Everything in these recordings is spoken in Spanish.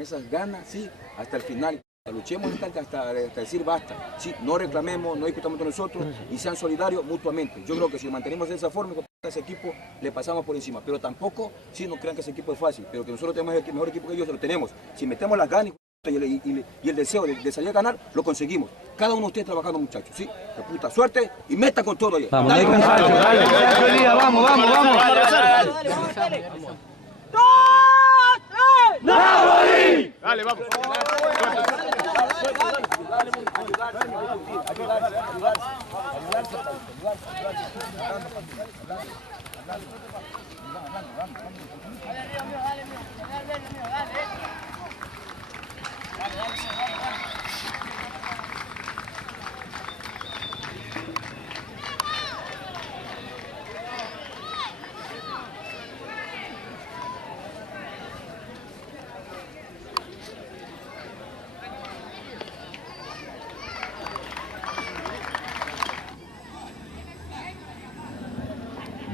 esas ganas, sí, hasta el final. Luchemos hasta decir basta, sí, no reclamemos, no discutamos entre nosotros y sean solidarios mutuamente. Yo creo que si mantenemos de esa forma, a ese equipo le pasamos por encima, pero tampoco, sí, no crean que ese equipo es fácil, pero que nosotros tenemos el mejor equipo que ellos, lo tenemos. Si metemos las ganas y el deseo de salir a ganar, lo conseguimos. Cada uno de ustedes trabajando, muchachos, sí, de puta suerte y meta con todo allá. Vamos, dale, vamos, vamos, vamos. ¡Napoli! Dale, vamos.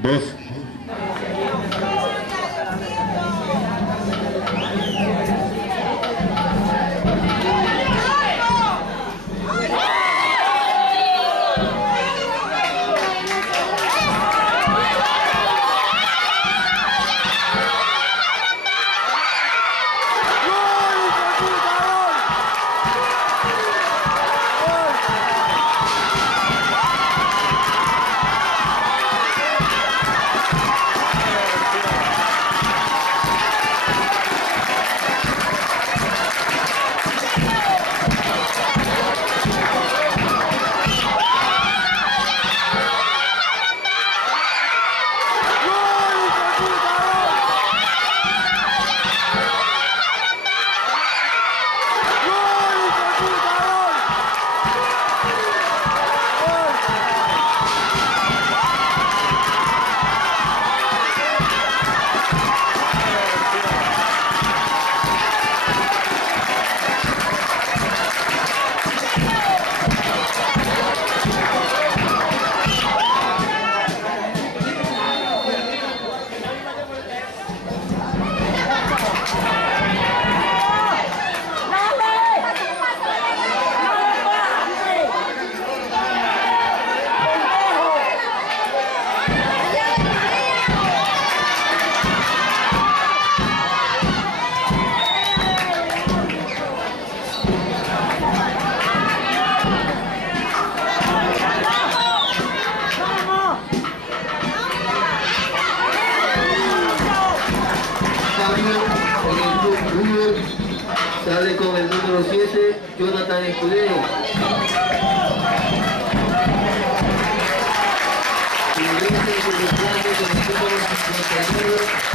Dos. Sale con el número 7, Jonathan Escudero. Ingresa en el plano con el número 59.